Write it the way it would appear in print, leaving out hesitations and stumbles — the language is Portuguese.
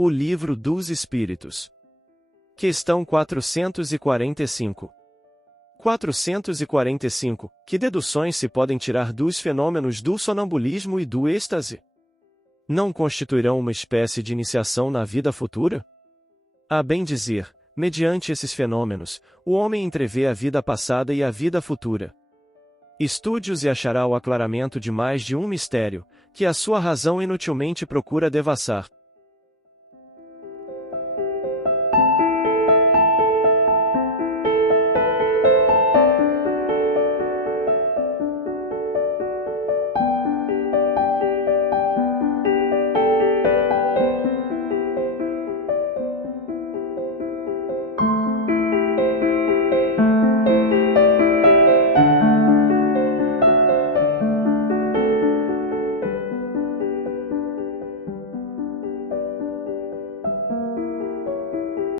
O Livro dos Espíritos. Questão 445. 445. Que deduções se podem tirar dos fenômenos do sonambulismo e do êxtase? Não constituirão uma espécie de iniciação na vida futura? A bem dizer, mediante esses fenômenos, o homem entrevê a vida passada e a vida futura. Estude-os e achará o aclaramento de mais de um mistério, que a sua razão inutilmente procura devassar.